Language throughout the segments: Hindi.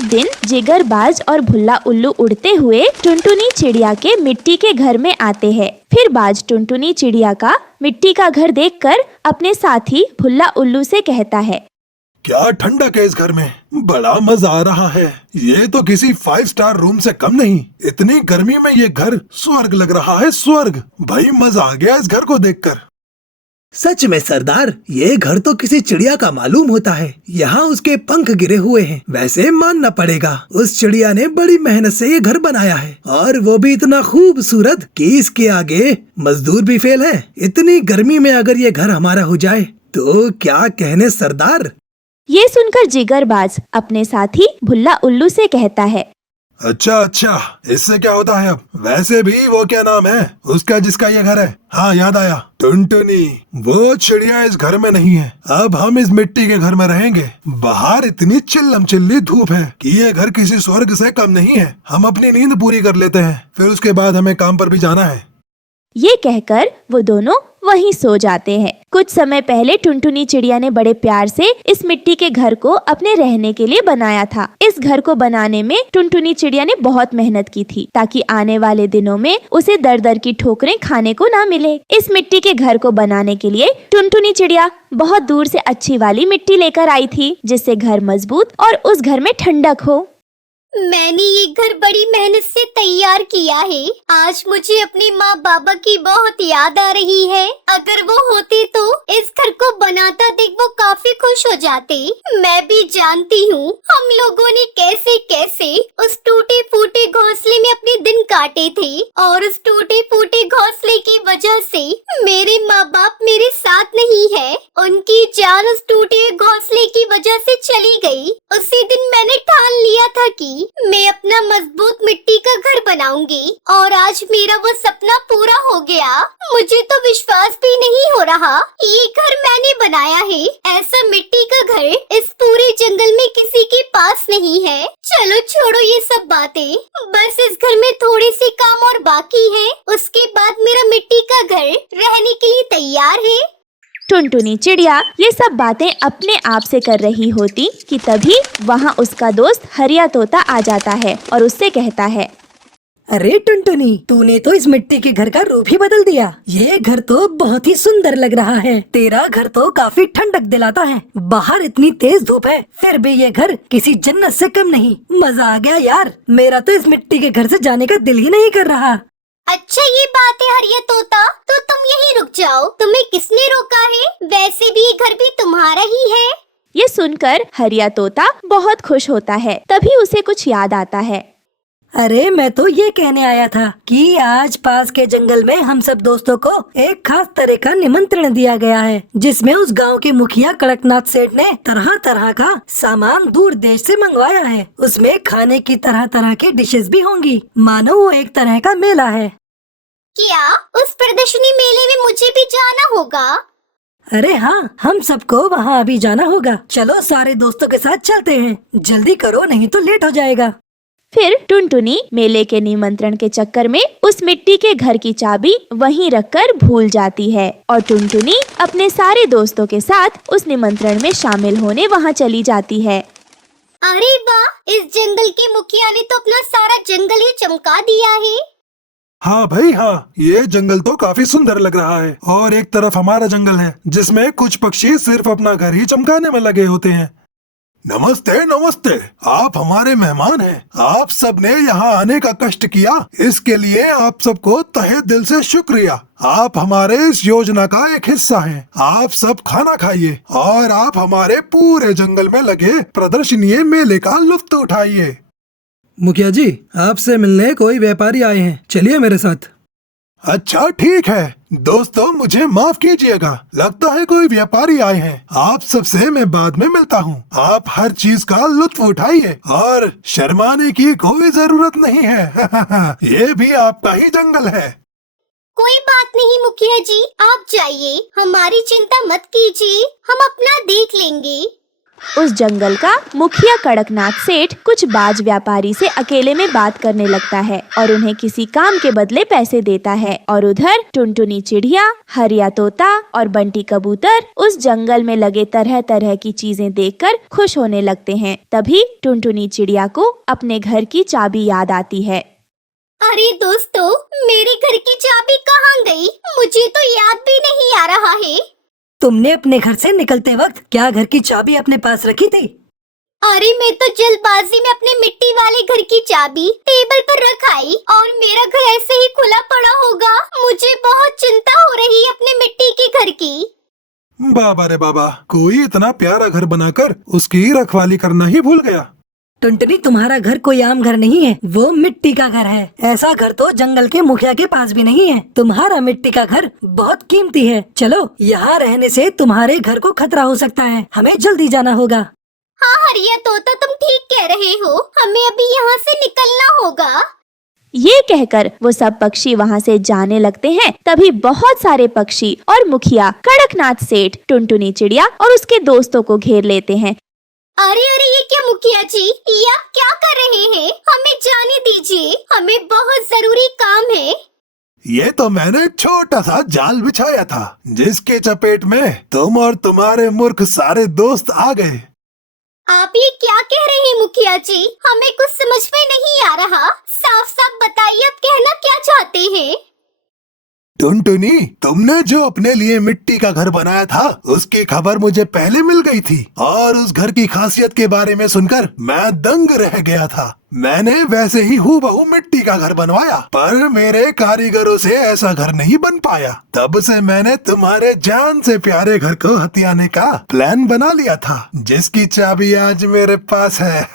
एक दिन जिगरबाज और भुल्ला उल्लू उड़ते हुए टुनटुनी चिड़िया के मिट्टी के घर में आते हैं। फिर बाज टुनटुनी चिड़िया का मिट्टी का घर देखकर अपने साथी भुल्ला उल्लू से कहता है, क्या ठंडक है इस घर में, बड़ा मजा आ रहा है। ये तो किसी 5 स्टार रूम से कम नहीं। इतनी गर्मी में ये घर स्वर्ग लग रहा है, स्वर्ग। भाई मजा आ गया इस घर को देखकर। सच में सरदार, ये घर तो किसी चिड़िया का मालूम होता है। यहाँ उसके पंख गिरे हुए हैं। वैसे मानना पड़ेगा, उस चिड़िया ने बड़ी मेहनत से ये घर बनाया है, और वो भी इतना खूबसूरत कि इसके आगे मजदूर भी फेल है। इतनी गर्मी में अगर ये घर हमारा हो जाए तो क्या कहने सरदार। ये सुनकर जिगरबाज अपने साथी भुल्ला उल्लू से कहता है, अच्छा, इससे क्या होता है अब। वैसे भी वो क्या नाम है उसका जिसका ये घर है। हाँ याद आया, टुनटुनी। वो चिड़िया इस घर में नहीं है। अब हम इस मिट्टी के घर में रहेंगे। बाहर इतनी चिल्लम चिल्ली धूप है कि ये घर किसी स्वर्ग से कम नहीं है। हम अपनी नींद पूरी कर लेते हैं, फिर उसके बाद हमें काम पर भी जाना है। ये कहकर वो दोनों वहीं सो जाते हैं। कुछ समय पहले टुनटुनी चिड़िया ने बड़े प्यार से इस मिट्टी के घर को अपने रहने के लिए बनाया था। इस घर को बनाने में टुनटुनी चिड़िया ने बहुत मेहनत की थी, ताकि आने वाले दिनों में उसे दर दर की ठोकरें खाने को ना मिले। इस मिट्टी के घर को बनाने के लिए टुनटुनी चिड़िया बहुत दूर से अच्छी वाली मिट्टी लेकर आई थी, जिससे घर मजबूत और उस घर में ठंडक हो। मैंने ये घर बड़ी मेहनत से तैयार किया है। आज मुझे अपने माँ बाबा की बहुत याद आ रही है। अगर वो होते तो इस घर को बनाता देख वो काफी खुश हो जाते। मैं भी जानती हूँ हम लोगों ने कैसे कैसे उस टूटे फूटे घोंसले में अपने दिन काटे थे, और उस टूटे फूटे घोंसले की वजह से मेरे माँ बाप मेरे साथ नहीं है। उनकी जान उस टूटे घोंसले की वजह से चली गई। उसी दिन मैंने ठान लिया था कि मैं अपना मजबूत मिट्टी का घर बनाऊंगी, और आज मेरा वो सपना पूरा हो गया। मुझे तो विश्वास भी नहीं हो रहा, ये घर मैंने बनाया है। ऐसा मिट्टी का घर इस पूरे जंगल में किसी के पास नहीं है। चलो छोड़ो ये सब बातें, बस इस घर में थोड़े से काम और बाकी है। उसके बाद मेरा मिट्टी का घर रहने के लिए तैयार है। टुनटुनी चिड़िया ये सब बातें अपने आप से कर रही होती कि तभी वहाँ उसका दोस्त हरिया तोता आ जाता है और उससे कहता है, अरे टुनटुनी, तूने तो इस मिट्टी के घर का रूप ही बदल दिया। ये घर तो बहुत ही सुंदर लग रहा है। तेरा घर तो काफी ठंडक दिलाता है। बाहर इतनी तेज धूप है, फिर भी ये घर किसी जन्नत से कम नहीं। मजा आ गया यार। मेरा तो इस मिट्टी के घर से जाने का दिल ही नहीं कर रहा। अच्छा ये बात है हरिया तोता, तो तुम यहीं रुक जाओ। तुम्हें किसने रोका है? वैसे भी ये घर भी तुम्हारा ही है। ये सुनकर हरिया तोता बहुत खुश होता है। तभी उसे कुछ याद आता है। अरे मैं तो ये कहने आया था कि आज पास के जंगल में हम सब दोस्तों को एक खास तरह का निमंत्रण दिया गया है, जिसमें उस गांव के मुखिया कड़कनाथ सेठ ने तरह तरह का सामान दूर देश से मंगवाया है। उसमें खाने की तरह तरह की डिशेस भी होंगी, मानो वो एक तरह का मेला है। क्या उस प्रदर्शनी मेले में मुझे भी जाना होगा? अरे हाँ, हम सबको वहाँ अभी जाना होगा। चलो सारे दोस्तों के साथ चलते हैं। जल्दी करो, नहीं तो लेट हो जाएगा। फिर टुनटुनी मेले के निमंत्रण के चक्कर में उस मिट्टी के घर की चाबी वहीं रखकर भूल जाती है, और टुनटुनी अपने सारे दोस्तों के साथ उस निमंत्रण में शामिल होने वहाँ चली जाती है। अरे वाह, इस जंगल के मुखिया ने तो अपना सारा जंगल ही चमका दिया है। हाँ भाई हाँ, ये जंगल तो काफी सुंदर लग रहा है। और एक तरफ हमारा जंगल है जिसमें कुछ पक्षी सिर्फ अपना घर ही चमकाने में लगे होते हैं। नमस्ते नमस्ते, आप हमारे मेहमान हैं। आप सबने यहाँ आने का कष्ट किया, इसके लिए आप सबको तहे दिल से शुक्रिया। आप हमारे इस योजना का एक हिस्सा हैं। आप सब खाना खाइए और आप हमारे पूरे जंगल में लगे प्रदर्शनी मेले का लुत्फ उठाइए। मुखिया जी, आपसे मिलने कोई व्यापारी आए हैं, चलिए मेरे साथ। अच्छा ठीक है दोस्तों, मुझे माफ कीजिएगा, लगता है कोई व्यापारी आए हैं। आप सबसे मैं बाद में मिलता हूँ। आप हर चीज का लुत्फ उठाइए और शर्माने की कोई जरूरत नहीं है। ये भी आपका ही जंगल है। कोई बात नहीं मुखिया जी, आप जाइए, हमारी चिंता मत कीजिए, हम अपना देख लेंगे। उस जंगल का मुखिया कड़कनाथ सेठ कुछ बाज व्यापारी से अकेले में बात करने लगता है और उन्हें किसी काम के बदले पैसे देता है। और उधर टुनटुनी चिड़िया, हरिया तोता और बंटी कबूतर उस जंगल में लगे तरह तरह की चीजें देखकर खुश होने लगते हैं। तभी टुनटुनी चिड़िया को अपने घर की चाबी याद आती है। अरे दोस्तों, मेरे घर की चाबी कहाँ गई? मुझे तो याद भी नहीं आ रहा है। तुमने अपने घर से निकलते वक्त क्या घर की चाबी अपने पास रखी थी? अरे मैं तो जल्दबाजी में अपने मिट्टी वाले घर की चाबी टेबल पर रख आई और मेरा घर ऐसे ही खुला पड़ा होगा। मुझे बहुत चिंता हो रही है अपने मिट्टी के घर की। बाबा रे बाबा, कोई इतना प्यारा घर बनाकर उसकी रखवाली करना ही भूल गया। टुनटुनी, तुम्हारा घर कोई आम घर नहीं है, वो मिट्टी का घर है। ऐसा घर तो जंगल के मुखिया के पास भी नहीं है। तुम्हारा मिट्टी का घर बहुत कीमती है। चलो, यहाँ रहने से तुम्हारे घर को खतरा हो सकता है। हमें जल्दी जाना होगा। हाँ हरिया तोता, तुम ठीक कह रहे हो। हमें अभी यहाँ से निकलना होगा। ये कहकर वो सब पक्षी वहाँ से जाने लगते हैं। तभी बहुत सारे पक्षी और मुखिया कड़कनाथ सेठ टुनटुनी चिड़िया और उसके दोस्तों को घेर लेते हैं। अरे अरे, ये क्या मुखिया जी, ये आप क्या कर रहे हैं? हमें जाने दीजिए, हमें बहुत जरूरी काम है। ये तो मैंने एक छोटा सा जाल बिछाया था, जिसके चपेट में तुम और तुम्हारे मूर्ख सारे दोस्त आ गए। आप ये क्या कह रहे हैं मुखिया जी? हमें कुछ समझ में नहीं आ रहा। साफ साफ बताइए, आप कहना क्या चाहते हैं? टुनटुनी, तुमने जो अपने लिए मिट्टी का घर बनाया था, उसकी खबर मुझे पहले मिल गई थी और उस घर की खासियत के बारे में सुनकर मैं दंग रह गया था। मैंने वैसे ही हूबहू मिट्टी का घर बनवाया, पर मेरे कारीगरों से ऐसा घर नहीं बन पाया। तब से मैंने तुम्हारे जान से प्यारे घर को हथियाने का प्लान बना लिया था, जिसकी चाबी आज मेरे पास है।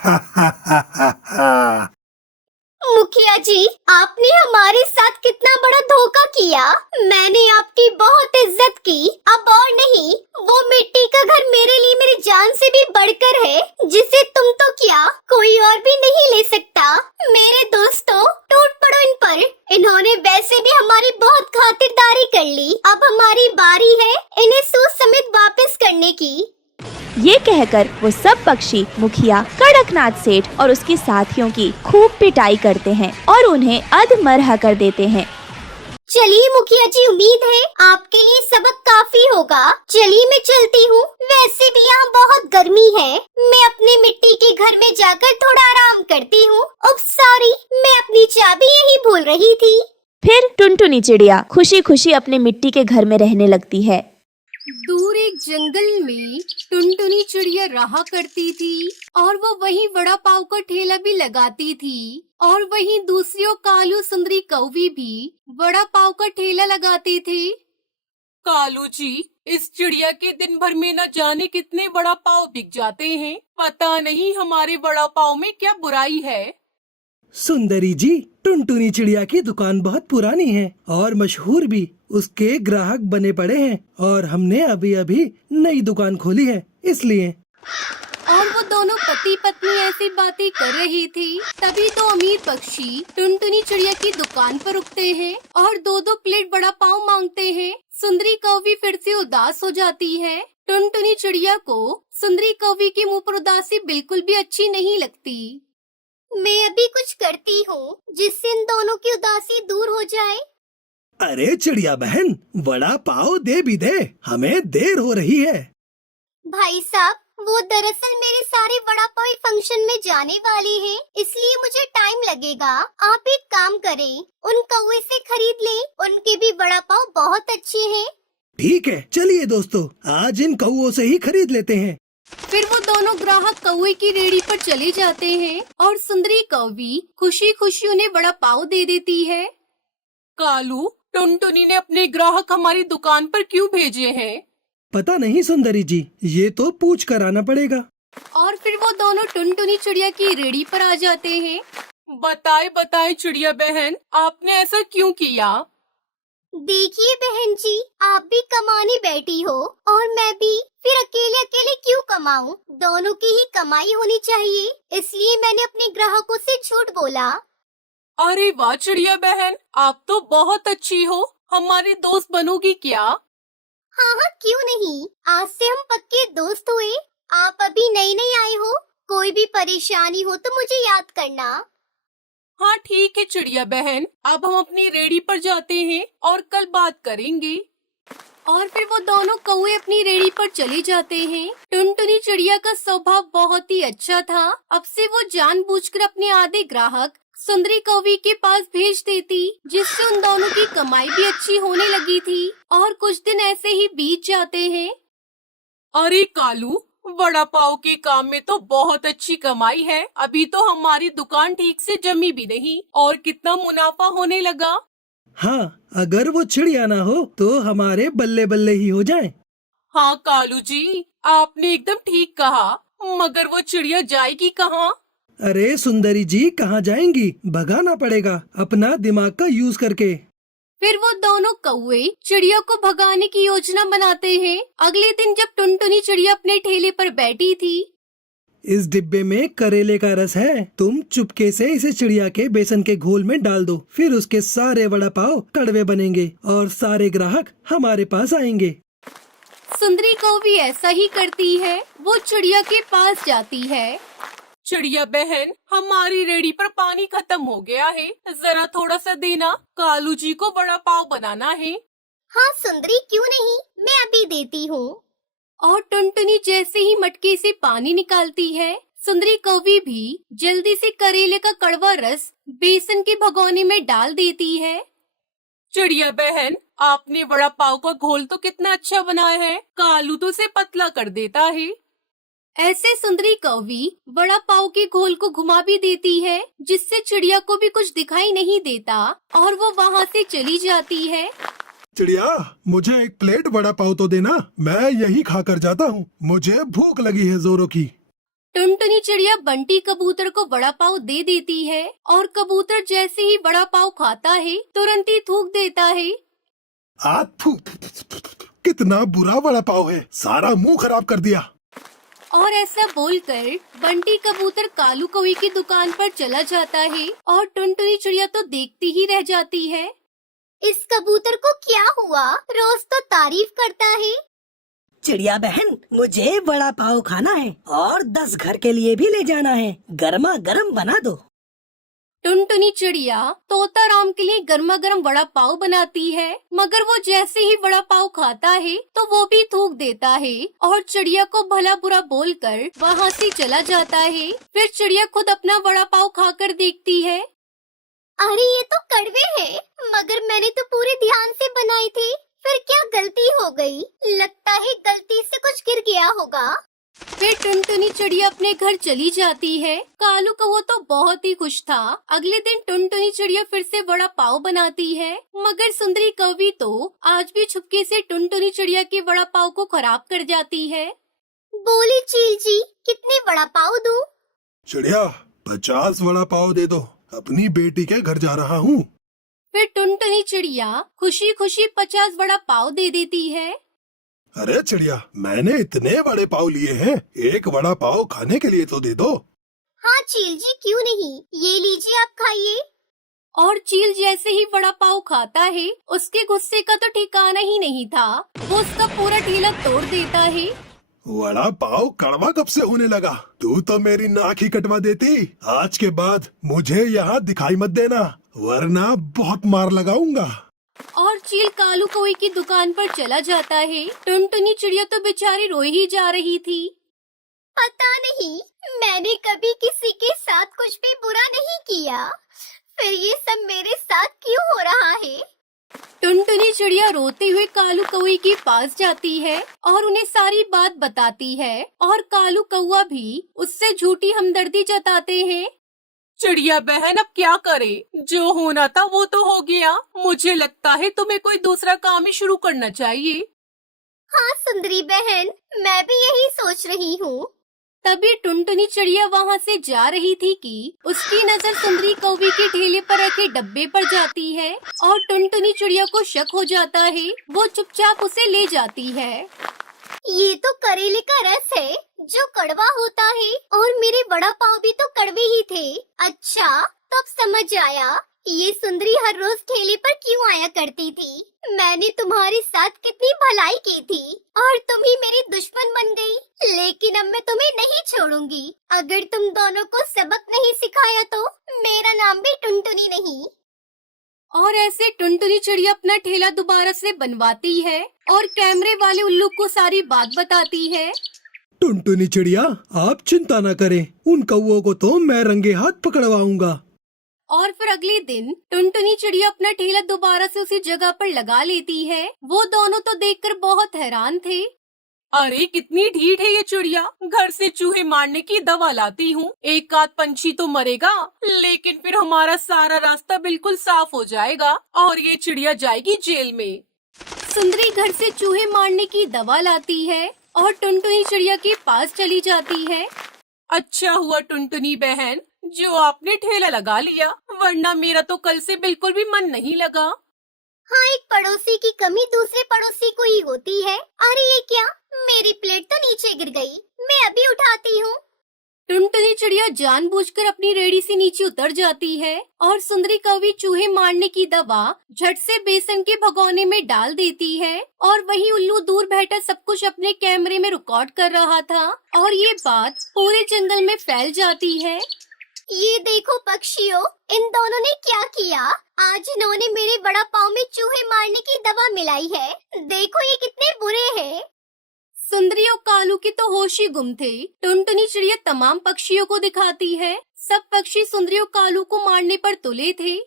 मुखिया जी, आपने हमारे साथ कितना बड़ा धोखा किया। मैंने आपकी बहुत इज्जत की, अब और नहीं। वो मिट्टी का घर मेरे लिए मेरी जान से भी बढ़कर है, जिसे तुम तो क्या कोई और भी नहीं ले सकता। मेरे दोस्तों, टूट पड़ो इन पर। इन्होंने वैसे भी हमारी बहुत खातिरदारी कर ली। अब हमारी बारी है इन्हें सूद समेत वापस करने की। ये कहकर वो सब पक्षी मुखिया कड़कनाथ सेठ और उसके साथियों की खूब पिटाई करते हैं और उन्हें अधमरह कर देते हैं। चलिए मुखिया जी, उम्मीद है आपके लिए सबक काफी होगा। चलिए मैं चलती हूँ। वैसे भी यहाँ बहुत गर्मी है। मैं अपने मिट्टी के घर में जाकर थोड़ा आराम करती हूँ। अब सॉरी, मैं अपनी चाबी यहीं भूल रही थी। फिर टुनटुनी चिड़िया खुशी खुशी अपने मिट्टी के घर में रहने लगती है। दूर एक जंगल में टुनटुनी चिड़िया रहा करती थी और वो वहीं वड़ा पाव का ठेला भी लगाती थी और वहीं दूसरी ओर कालू सुंदरी कौवी भी वड़ा पाव का ठेला लगाते थे। कालू जी, इस चिड़िया के दिन भर में न जाने कितने वड़ा पाव बिक जाते हैं। पता नहीं हमारे वड़ा पाव में क्या बुराई है। सुंदरी जी, टुनटुनी चिड़िया की दुकान बहुत पुरानी है और मशहूर भी। उसके ग्राहक बने पड़े हैं और हमने अभी अभी नई दुकान खोली है, इसलिए। और वो दोनों पति पत्नी ऐसी बातें कर रही थी, तभी तो अमीर पक्षी टुनटुनी चिड़िया की दुकान पर रुकते हैं और दो दो प्लेट वड़ा पाव मांगते हैं। सुंदरी कौवी फिर से उदास हो जाती है। टुनटुनी चिड़िया को सुंदरी कौवी के मुंह पर उदासी बिल्कुल भी अच्छी नहीं लगती। मैं अभी कुछ करती हूँ जिससे इन दोनों की उदासी दूर हो जाए। अरे चिड़िया बहन, वड़ा पाव दे भी दे, हमें देर हो रही है। भाई साहब, वो दरअसल मेरे सारे वड़ा पाव फंक्शन में जाने वाले हैं, इसलिए मुझे टाइम लगेगा। आप एक काम करें, उन कौवे से खरीद लें। उनके भी वड़ा पाव बहुत अच्छे हैं। ठीक है, चलिए दोस्तों, आज इन कौवों से ही खरीद लेते हैं। फिर वो दोनों ग्राहक कौवे की रेहड़ी पर चले जाते हैं और सुंदरी कौवी खुशी खुशी उन्हें वड़ा पाव दे देती है। कालू, टुनटुनी ने अपने ग्राहक हमारी दुकान पर क्यों भेजे हैं? पता नहीं सुंदरी जी, ये तो पूछ कर आना पड़ेगा। और फिर वो दोनों टुनटुनी चिड़िया की रेहड़ी पर आ जाते हैं। बताए बताए चिड़िया बहन, आपने ऐसा क्यों किया? देखिए बहन जी, आप भी कमाने बैठी हो और मैं भी, फिर अकेले अकेले क्यों कमाऊं? दोनों की ही कमाई होनी चाहिए, इसलिए मैंने अपने ग्राहकों से झूठ बोला। अरे वाह चिड़िया बहन, आप तो बहुत अच्छी हो। हमारी दोस्त बनोगी क्या? हाँ हाँ, क्यों नहीं। आज से हम पक्के दोस्त हुए। आप अभी नई नई आए हो, कोई भी परेशानी हो तो मुझे याद करना। हाँ ठीक है चिड़िया बहन, अब हम अपनी रेडी पर जाते हैं और कल बात करेंगे। और फिर वो दोनों कौवे अपनी रेडी पर चले जाते हैं। टुनटुनी चिड़िया का स्वभाव बहुत ही अच्छा था। अब से वो जानबूझकर अपने आधे ग्राहक सुंदरी कौवी के पास भेज देती, जिससे उन दोनों की कमाई भी अच्छी होने लगी थी। और कुछ दिन ऐसे ही बीत जाते हैं। अरे कालू, वड़ा पाव के काम में तो बहुत अच्छी कमाई है। अभी तो हमारी दुकान ठीक से जमी भी नहीं और कितना मुनाफा होने लगा। हाँ, अगर वो चिड़िया ना हो तो हमारे बल्ले बल्ले ही हो जाए। हाँ कालू जी, आपने एकदम ठीक कहा, मगर वो चिड़िया जाएगी कहाँ? अरे सुंदरी जी, कहाँ जाएंगी? भगाना पड़ेगा अपना दिमाग का यूज करके। फिर वो दोनों कौवे चिड़िया को भगाने की योजना बनाते हैं। अगले दिन जब टुनटुनी चिड़िया अपने ठेले पर बैठी थी, इस डिब्बे में करेले का रस है, तुम चुपके से इसे चिड़िया के बेसन के घोल में डाल दो, फिर उसके सारे वड़ा पाव कड़वे बनेंगे और सारे ग्राहक हमारे पास आएंगे। सुंदरी कौवी ऐसा ही करती है। वो चिड़िया के पास जाती है। चिड़िया बहन, हमारी रेडी पर पानी खत्म हो गया है, जरा थोड़ा सा देना, कालू जी को वड़ा पाव बनाना है। हाँ सुंदरी, क्यों नहीं, मैं अभी देती हूँ। और टुनटुनी जैसे ही मटके से पानी निकालती है, सुंदरी कौवी भी जल्दी से करेले का कड़वा रस बेसन के भगोने में डाल देती है। चिड़िया बहन, आपने वड़ा पाव का घोल तो कितना अच्छा बनाया है, कालू तो उसे पतला कर देता है। ऐसे सुंदरी कौवी वड़ा पाव के घोल को घुमा भी देती है, जिससे चिड़िया को भी कुछ दिखाई नहीं देता और वो वहाँ से चली जाती है। चिड़िया, मुझे एक प्लेट वड़ा पाव तो देना, मैं यही खाकर जाता हूँ, मुझे भूख लगी है जोरों की। टुनटुनी चिड़िया बंटी कबूतर को वड़ा पाव दे देती है और कबूतर जैसे ही वड़ा पाव खाता है तुरंत ही थूक देता है। थू, कितना बुरा वड़ा पाव है, सारा मुंह खराब कर दिया। और ऐसा बोलकर बंटी कबूतर कालू कौवी की दुकान पर चला जाता है और टुनटुनी चिड़िया तो देखती ही रह जाती है। इस कबूतर को क्या हुआ, रोज तो तारीफ करता है। चिड़िया बहन, मुझे वड़ा पाव खाना है और 10 घर के लिए भी ले जाना है, गर्मा गर्म बना दो। टुनटुनी चिड़िया तोता राम के लिए गर्मा गर्म वड़ा पाव बनाती है, मगर वो जैसे ही वड़ा पाव खाता है तो वो भी थूक देता है और चिड़िया को भला बुरा बोलकर वहाँ से चला जाता है। फिर चिड़िया खुद अपना वड़ा पाव खाकर देखती है। अरे ये तो कड़वे हैं, मगर मैंने तो पूरे ध्यान से बनाई थी, फिर क्या गलती हो गई? लगता है गलती से कुछ गिर गया होगा। फिर टुनटुनी चिड़िया अपने घर चली जाती है। कालू कौवा तो बहुत ही खुश था। अगले दिन टुनटुनी चिड़िया फिर से वड़ा पाव बनाती है, मगर सुंदरी कौवी तो आज भी छुपके से टुनटुनी चिड़िया के वड़ा पाव को खराब कर जाती है। बोली चील जी, कितने वड़ा पाव दूं? चिड़िया, 50 वड़ा पाव दे दो, अपनी बेटी के घर जा रहा हूँ। फिर टुनटुनी चिड़िया खुशी खुशी 50 वड़ा पाव दे देती है। अरे चिड़िया, मैंने इतने बड़े पाव लिए हैं, एक वड़ा पाव खाने के लिए तो दे दो। हाँ चील जी, क्यों नहीं, ये लीजिए आप खाइए। और चील जैसे ही वड़ा पाव खाता है, उसके गुस्से का तो ठिकाना ही नहीं था। वो उसका पूरा ठेला तोड़ देता है। वड़ा पाव कड़वा कब से होने लगा? तू तो मेरी नाक ही कटवा देती। आज के बाद मुझे यहाँ दिखाई मत देना, वरना बहुत मार लगाऊंगा। और चील कालू कौवे की दुकान पर चला जाता है। टुनटुनी चिड़िया तो बेचारी रोई ही जा रही थी। पता नहीं, मैंने कभी किसी के साथ कुछ भी बुरा नहीं किया, फिर ये सब मेरे साथ क्यों हो रहा है? टुनटुनी चिड़िया रोते हुए कालू कौवे के पास जाती है और उन्हें सारी बात बताती है, और कालू कौवा भी उससे झूठी हमदर्दी जताते हैं। चिड़िया बहन, अब क्या करे, जो होना था वो तो हो गया। मुझे लगता है तुम्हें कोई दूसरा काम ही शुरू करना चाहिए। हाँ सुंदरी बहन, मैं भी यही सोच रही हूँ। तभी टुनटुनी चिड़िया वहाँ से जा रही थी कि उसकी नजर सुंदरी कौवी के ठेले पर रखे डब्बे पर जाती है और टुनटुनी चिड़िया को शक हो जाता है। वो चुपचाप उसे ले जाती है। ये तो करेले का रस है जो कड़वा होता है, और मेरे वड़ा पाव भी तो कड़वे ही थे। अच्छा, तब समझ आया, ये सुंदरी हर रोज ठेले पर क्यों आया करती थी? मैंने तुम्हारे साथ कितनी भलाई की थी और तुम ही मेरी दुश्मन बन गई। लेकिन अब मैं तुम्हें नहीं छोड़ूंगी। अगर तुम दोनों को सबक नहीं सिखाया तो मेरा नाम भी टुनटुनी नहीं। और ऐसे टुनटुनी चिड़िया अपना ठेला दोबारा से बनवाती है और कैमरे वाले उल्लू को सारी बात बताती है। टुनटुनी चिड़िया, आप चिंता न करें, उन कौओं को तो मैं रंगे हाथ पकड़वाऊंगा। और फिर अगले दिन टुनटुनी चिड़िया अपना ठेला दोबारा से उसी जगह पर लगा लेती है। वो दोनों तो देखकर बहुत हैरान थे। अरे कितनी ढीठ है ये चिड़िया, घर से चूहे मारने की दवा लाती हूँ, एक आध पंछी तो मरेगा, लेकिन फिर हमारा सारा रास्ता बिल्कुल साफ हो जाएगा और ये चिड़िया जाएगी जेल में। सुंदरी घर से चूहे मारने की दवा लाती है और टुनटुनी चिड़िया के पास चली जाती है। अच्छा हुआ टुनटुनी बहन जो आपने ठेला लगा लिया, वरना मेरा तो कल से बिल्कुल भी मन नहीं लगा। हाँ, एक पड़ोसी की कमी दूसरे पड़ोसी को ही होती है। अरे ये क्या, मेरी प्लेट तो नीचे गिर गई, मैं अभी उठाती हूँ। टुनटुनी चिड़िया जानबूझकर अपनी रेडी से नीचे उतर जाती है और सुंदरी कौवी चूहे मारने की दवा झट से बेसन के भगोने में डाल देती है। और वहीं उल्लू दूर बैठा सब कुछ अपने कैमरे में रिकॉर्ड कर रहा था और ये बात पूरे जंगल में फैल जाती है। ये देखो पक्षियों, इन दोनों ने क्या किया। आज इन्होंने मेरे बड़ा पाव में चूहे मारने की दवा मिलाई है। देखो ये कितने बुरे हैं। सुंदरी और कालू की तो होश ही गुम थे। टुनटुनी चिड़िया तमाम पक्षियों को दिखाती है। सब पक्षी सुंदरी और कालू को मारने पर तुले थे।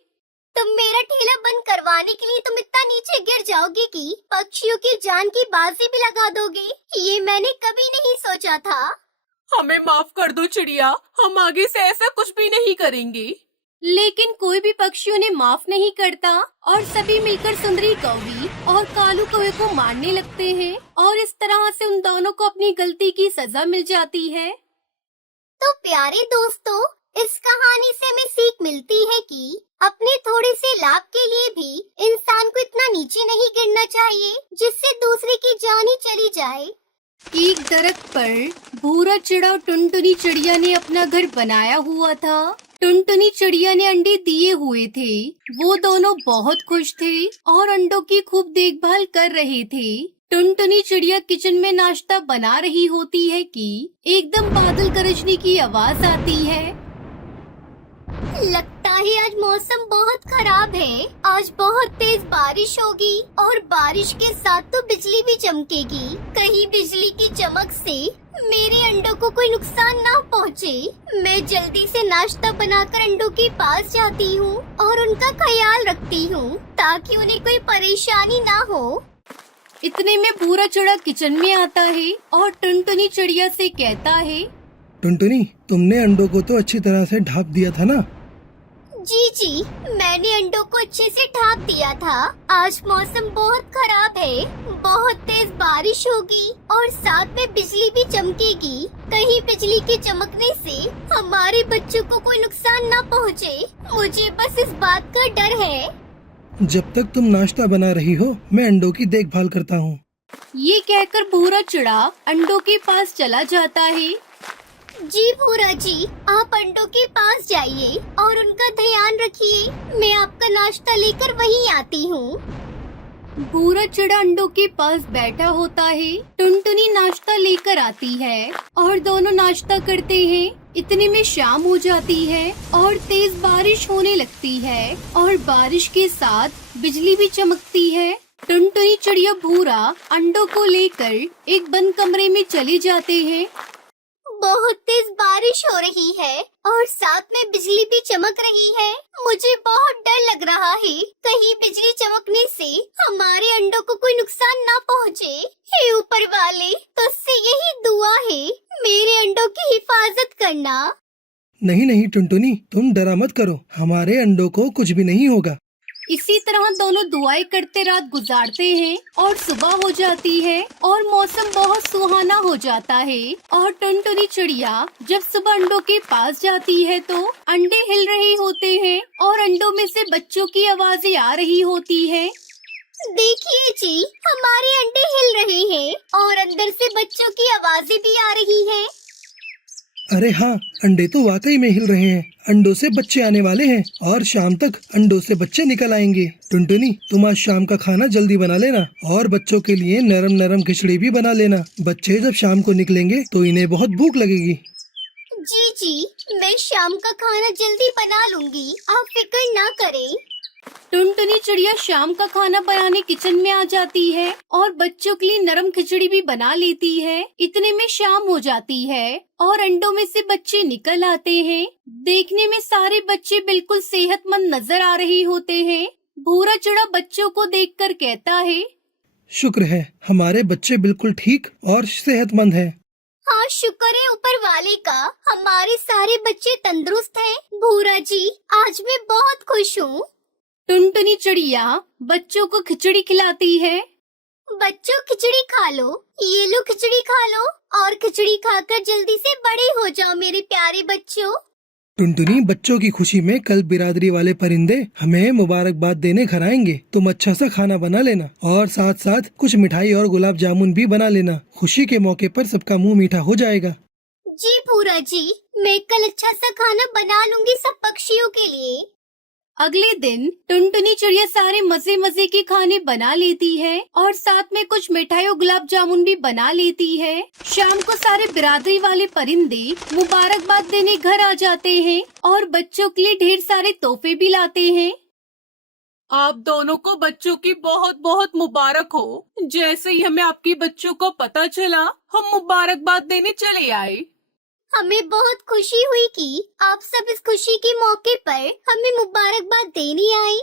तुम मेरा ठेला बंद करवाने के लिए तुम इतना नीचे गिर जाओगे कि पक्षियों की जान की बाजी भी लगा दोगे। ये मैंने कभी नहीं सोचा था। हमें माफ कर दो चिड़िया, हम आगे से ऐसा कुछ भी नहीं करेंगे। लेकिन कोई भी पक्षियों ने माफ नहीं करता और सभी मिलकर सुंदरी कौवी और कालू कौवे को मारने लगते हैं और इस तरह से उन दोनों को अपनी गलती की सजा मिल जाती है। तो प्यारे दोस्तों, इस कहानी से हमें सीख मिलती है कि अपने थोड़े से लाभ के लिए भी इंसान को इतना नीचे नहीं गिरना चाहिए जिससे दूसरे की जान ही चली जाए। एक दरख्त पर भूरा चिड़ा और टुनटुनी चिड़िया ने अपना घर बनाया हुआ था। टुनटुनी चिड़िया ने अंडे दिए हुए थे। वो दोनों बहुत खुश थे और अंडों की खूब देखभाल कर रहे थे। टुनटुनी चिड़िया किचन में नाश्ता बना रही होती है कि एकदम बादल गरजने की आवाज आती है। लगता है आज मौसम बहुत खराब है। आज बहुत तेज बारिश होगी और बारिश के साथ तो बिजली भी चमकेगी। कहीं बिजली की चमक से मेरे अंडों को कोई नुकसान ना पहुँचे। मैं जल्दी से नाश्ता बनाकर अंडों के पास जाती हूँ और उनका ख्याल रखती हूँ ताकि उन्हें कोई परेशानी ना हो। इतने में भूरा चिड़ा किचन में आता है और टुनटुनी चिड़िया से कहता है, टुनटुनी, तुमने अंडों को तो अच्छी तरह से ढाप दिया था ना? जी, मैंने अंडों को अच्छे से ढाप दिया था। आज मौसम बहुत खराब है, बहुत तेज बारिश होगी और साथ में बिजली भी चमकेगी। कहीं बिजली के चमकने से हमारे बच्चों को कोई नुकसान ना पहुँचे। मुझे बस इस बात का डर है। जब तक तुम नाश्ता बना रही हो, मैं अंडों की देखभाल करता हूँ। ये कहकर भूरा चिड़ा अंडों के पास चला जाता है। जी भूरा जी, आप अंडों के पास जाइए और उनका ध्यान रखिए। मैं आपका नाश्ता लेकर वहीं आती हूँ। भूरा चिड़ा अंडों के पास बैठा होता है। टुनटुनी नाश्ता लेकर आती है और दोनों नाश्ता करते हैं। इतने में शाम हो जाती है और तेज बारिश होने लगती है और बारिश के साथ बिजली भी चमकती है। टुनटुनी चिड़िया भूरा अंडों को लेकर एक बंद कमरे में चले जाते हैं। बहुत तेज बारिश हो रही है और साथ में बिजली भी चमक रही है। मुझे बहुत डर लग रहा है, कहीं बिजली चमकने से हमारे अंडों को कोई नुकसान ना पहुँचे। हे ऊपर वाले, तुझसे यही दुआ है, मेरे अंडों की हिफाजत करना। नहीं नहीं टुनटुनी, तुम डरा मत करो, हमारे अंडों को कुछ भी नहीं होगा। इसी तरह दोनों दुआएं करते रात गुजारते हैं और सुबह हो जाती है और मौसम बहुत सुहाना हो जाता है। और टुनटुनी चिड़िया जब सुबह अंडों के पास जाती है तो अंडे हिल रहे होते हैं और अंडों में से बच्चों की आवाजें आ रही होती है। देखिए जी, हमारे अंडे हिल रहे हैं और अंदर से बच्चों की आवाजें भी आ रही हैं। अरे हाँ, अंडे तो वाकई में हिल रहे हैं। अंडों से बच्चे आने वाले हैं और शाम तक अंडों से बच्चे निकल आएंगे। टुनटुनी, तुम आज शाम का खाना जल्दी बना लेना और बच्चों के लिए नरम नरम खिचड़ी भी बना लेना। बच्चे जब शाम को निकलेंगे तो इन्हें बहुत भूख लगेगी। जी, मैं शाम का खाना जल्दी बना लूंगी, आप फिक्र ना करें। टुनटुनी चिड़िया शाम का खाना बनाने किचन में आ जाती है और बच्चों के लिए नरम खिचड़ी भी बना लेती है। इतने में शाम हो जाती है और अंडों में से बच्चे निकल आते हैं। देखने में सारे बच्चे बिल्कुल सेहतमंद नजर आ रहे होते हैं। भूरा चिड़ा बच्चों को देखकर कहता है, शुक्र है, हमारे बच्चे बिल्कुल ठीक और सेहतमंद हैं। हाँ, शुक्र है ऊपर वाले का, हमारे सारे बच्चे तंदुरुस्त हैं। भूरा जी, आज मैं बहुत खुश हूँ। टुनटुनी चिड़िया बच्चों को खिचड़ी खिलाती है। बच्चों, खिचड़ी खा लो, ये लो खिचड़ी खा लो और खिचड़ी खाकर जल्दी से बड़े हो जाओ मेरे प्यारे बच्चों। टुनटुनी, बच्चों की खुशी में कल बिरादरी वाले परिंदे हमें मुबारकबाद देने घर आएंगे। तुम अच्छा सा खाना बना लेना और साथ साथ कुछ मिठाई और गुलाब जामुन भी बना लेना। खुशी के मौके पर सबका मुंह मीठा हो जाएगा। जी भूरा जी, मैं कल अच्छा सा खाना बना लूंगी सब पक्षियों के लिए। अगले दिन टुनटुनी चिड़िया सारे मजे मजे के खाने बना लेती है और साथ में कुछ मिठाई और गुलाब जामुन भी बना लेती है। शाम को सारे बिरादरी वाले परिंदे मुबारकबाद देने घर आ जाते हैं और बच्चों के लिए ढेर सारे तोहफे भी लाते हैं। आप दोनों को बच्चों की बहुत बहुत मुबारक हो। जैसे ही हमें आपके बच्चों को पता चला, हम मुबारकबाद देने चले आए। हमें बहुत खुशी हुई कि आप सब इस खुशी के मौके पर हमें मुबारकबाद देने आए।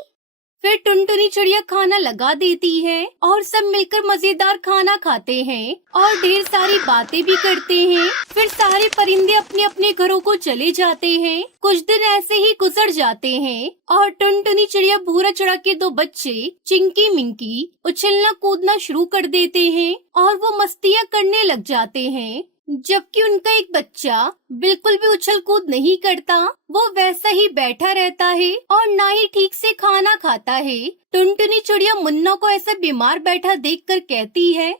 फिर टुनटुनी चिड़िया खाना लगा देती है और सब मिलकर मजेदार खाना खाते हैं और ढेर सारी बातें भी करते हैं। फिर सारे परिंदे अपने अपने घरों को चले जाते हैं। कुछ दिन ऐसे ही गुजर जाते हैं और टुनटुनी चिड़िया भूरा चिड़ा के दो बच्चे चिंकी मिंकी उछलना कूदना शुरू कर देते हैं और वो मस्तियाँ करने लग जाते हैं। जबकि उनका एक बच्चा बिल्कुल भी उछल कूद नहीं करता, वो वैसा ही बैठा रहता है और ना ही ठीक से खाना खाता है। टुनटुनी चिड़िया मुन्ना को ऐसा बीमार बैठा देखकर कहती है,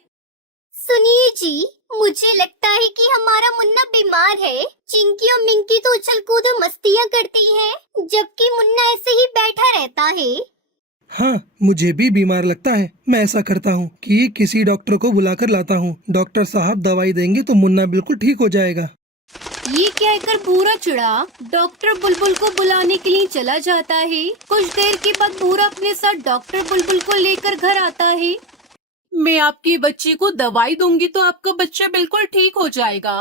सुनिए जी, मुझे लगता है कि हमारा मुन्ना बीमार है। चिंकी और मिंकी तो उछल कूद और मस्तियाँ करती हैं, जबकि मुन्ना ऐसे ही बैठा रहता है। हाँ, मुझे भी बीमार लगता है। मैं ऐसा करता हूँ कि किसी डॉक्टर को बुलाकर लाता हूँ। डॉक्टर साहब दवाई देंगे तो मुन्ना बिल्कुल ठीक हो जाएगा। ये कहकर भूरा चिड़ा डॉक्टर बुलबुल को बुलाने के लिए चला जाता है। कुछ देर के बाद भूरा अपने साथ डॉक्टर बुलबुल को लेकर घर आता है। मैं आपके बच्चे को दवाई दूंगी तो आपका बच्चा बिल्कुल ठीक हो जाएगा।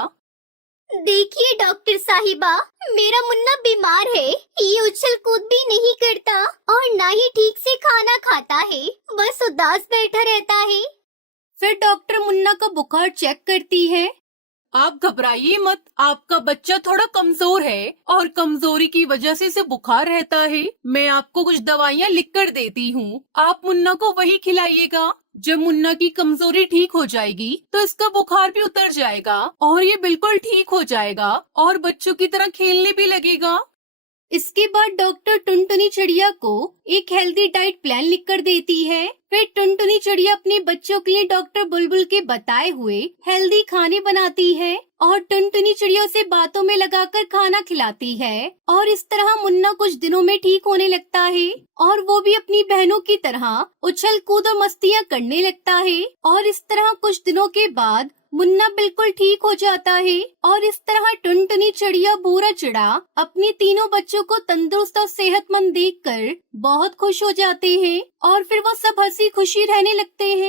देखिए डॉक्टर साहिबा, मेरा मुन्ना बीमार है। ये उछल कूद भी नहीं करता और ना ही ठीक से खाना खाता है, बस उदास बैठा रहता है। फिर डॉक्टर मुन्ना का बुखार चेक करती है। आप घबराइए मत, आपका बच्चा थोड़ा कमजोर है और कमजोरी की वजह से इसे बुखार रहता है। मैं आपको कुछ दवाइयाँ लिख कर देती हूँ, आप मुन्ना को वही खिलाइएगा। जब मुन्ना की कमजोरी ठीक हो जाएगी तो इसका बुखार भी उतर जाएगा और ये बिल्कुल ठीक हो जाएगा और बच्चों की तरह खेलने भी लगेगा। इसके बाद डॉक्टर टुनटुनी चिड़िया को एक हेल्दी डाइट प्लान लिख कर देती है। फिर टुनटुनी चिड़िया अपने बच्चों के लिए डॉक्टर बुलबुल के बताए हुए हेल्दी खाने बनाती है और टुनटुनी चिड़िया उसे बातों में लगाकर खाना खिलाती है और इस तरह मुन्ना कुछ दिनों में ठीक होने लगता है और वो भी अपनी बहनों की तरह उछल कूद और मस्तियाँ करने लगता है और इस तरह कुछ दिनों के बाद मुन्ना बिल्कुल ठीक हो जाता है और इस तरह टुनटुनी चिड़िया भूरा चिड़ा अपने तीनों बच्चों को तंदुरुस्त और सेहतमंद देखकर बहुत खुश हो जाते हैं और फिर वो सब हंसी खुशी रहने लगते हैं।